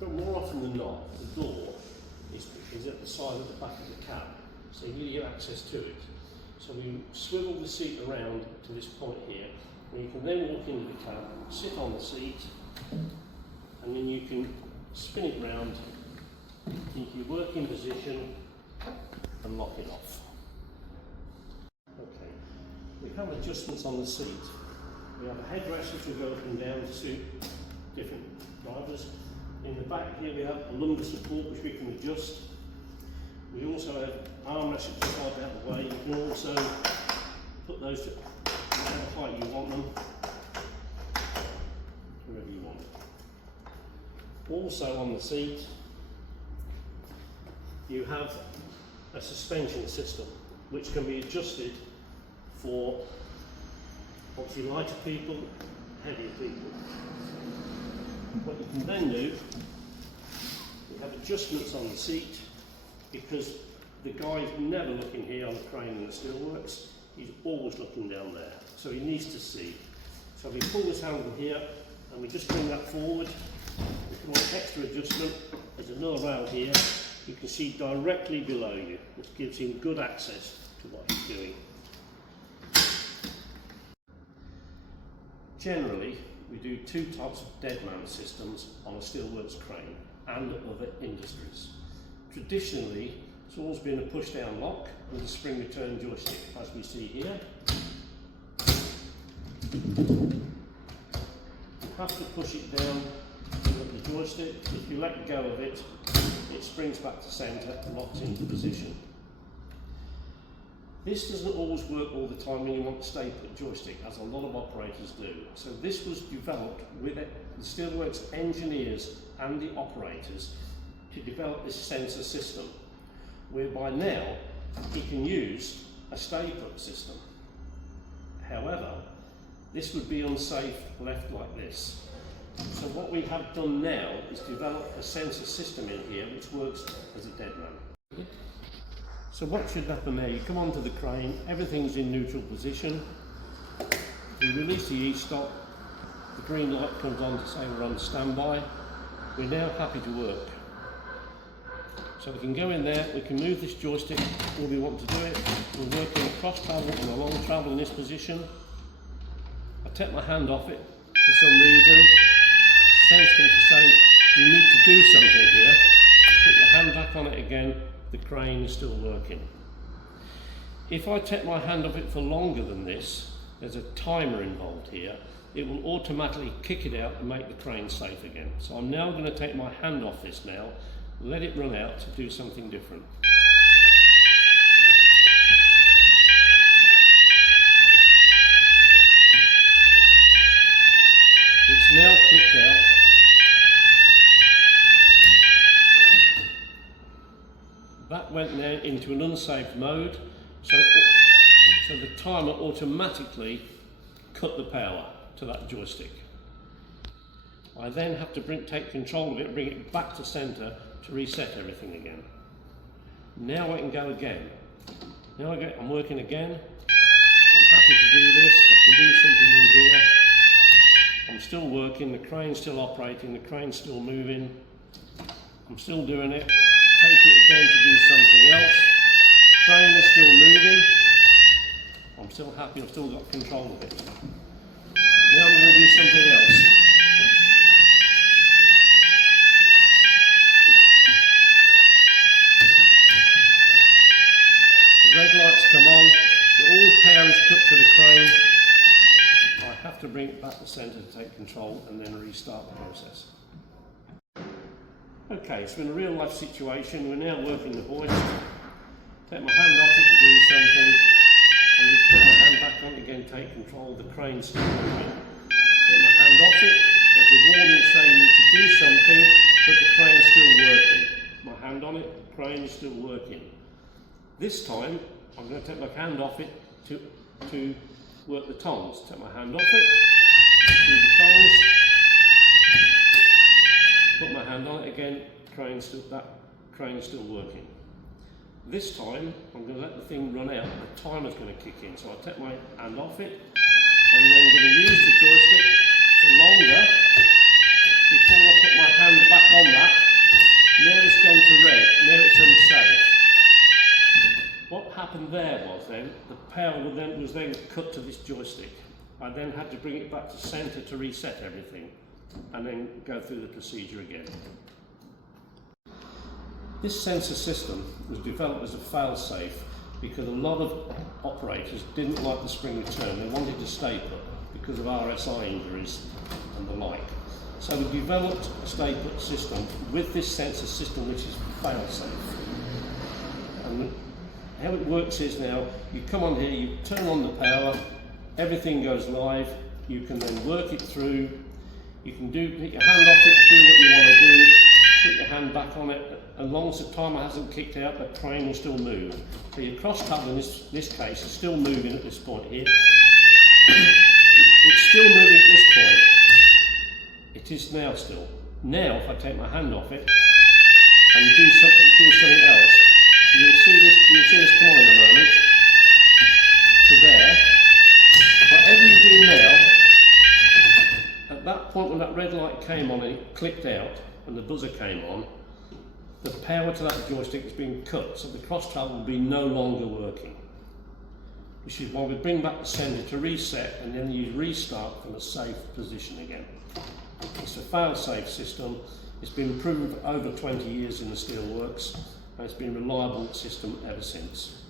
But more often than not, the door is at the side of the back of the cab, so you really get access to it. So you swivel the seat around to this point here, and you can then walk into the cab, sit on the seat, and then you can spin it round into your working position and lock it off. Okay, we have adjustments on the seat. We have a headrest which will go up and down to suit different drivers. In the back here we have a lumbar support which we can adjust. We also have armrests which are out of the way. You can also put those to whatever height you want them, wherever you want. Also on the seat you have a suspension system which can be adjusted for obviously lighter people, heavier people. What you can then do, you have adjustments on the seat, because the guy's never looking here on the crane in the Steelworks, he's always looking down there, so he needs to see. So if we pull this handle here and we just bring that forward, if you want extra adjustment, there's another rail here, you can see directly below you, which gives him good access to what he's doing. Generally, we do two types of deadman systems on a Steelworks crane and other industries. Traditionally, it's always been a push-down lock with a spring return joystick, as we see here. You have to push it down with the joystick. If you let go of it, it springs back to centre and locks into position. This doesn't always work all the time when you want to stay put joystick, as a lot of operators do. So this was developed with the Steelworks engineers and the operators to develop this sensor system, whereby now you can use a stay put system. However, this would be unsafe left like this. So what we have done now is develop a sensor system in here which works as a deadman. So what should happen there? You come onto the crane, everything's in neutral position. We release the e-stop, the green light comes on to say we're on standby. We're now happy to work. So we can go in there, we can move this joystick where we want to do it. We're working a cross travel and a long travel in this position. I take my hand off it for some reason. Sense comes to say you need to do something here. Put your hand back on it again. The crane is still working. If I take my hand off it for longer than this, there's a timer involved here, it will automatically kick it out and make the crane safe again. So I'm now going to take my hand off this now, let it run out to do something different. It's now clicked out. That went now into an unsafe mode, so the timer automatically cut the power to that joystick. I then have to take control of it, bring it back to centre to reset everything again. Now I can go again. Now I'm working again. I'm happy to do this. I can do something in here. I'm still working, the crane's still operating, the crane's still moving. I'm still doing it. Take it again to do something else. Crane is still moving. I'm still happy, I've still got control of it. Now I'm going to do something else. The red lights come on, all power is cut to the crane. I have to bring it back to centre to take control and then restart the process. Okay, so in a real life situation, we're now working the hoist. Take my hand off it to do something, and you put my hand back on it again, take control, the crane's still moving. Take my hand off it, there's a warning saying you need to do something, but the crane's still working. My hand on it, the crane is still working. This time, I'm going to take my hand off it to work the tongs. Take my hand off it, do the tongs, put my hand on it again, that crane is still working. This time, I'm going to let the thing run out, the timer's going to kick in. So I'll take my hand off it, I'm then going to use the joystick for longer before I put my hand back on that happened there was then, the power was then cut to this joystick. I then had to bring it back to centre to reset everything and then go through the procedure again. This sensor system was developed as a fail-safe because a lot of operators didn't like the spring return. They wanted to stay put because of RSI injuries and the like. So we developed a stay put system with this sensor system which is fail-safe. And how it works is now, you come on here, you turn on the power, everything goes live, you can then work it through, you can put your hand off it, do what you want to do, put your hand back on it, as long as the timer hasn't kicked out, the train will still move. So your cross tab in this case is still moving at this point here. It's still moving at this point. It is now still. Now if I take my hand off it and do something else, you'll see this come on in a moment to there. Whatever you do now, at that point when that red light came on and it clicked out, when the buzzer came on, the power to that joystick has been cut, so the cross tab will be no longer working. Which is why we bring back the sender to reset and then you restart from a safe position again. It's a fail-safe system. It's been proven for over 20 years in the Steelworks and it's been a reliable system ever since.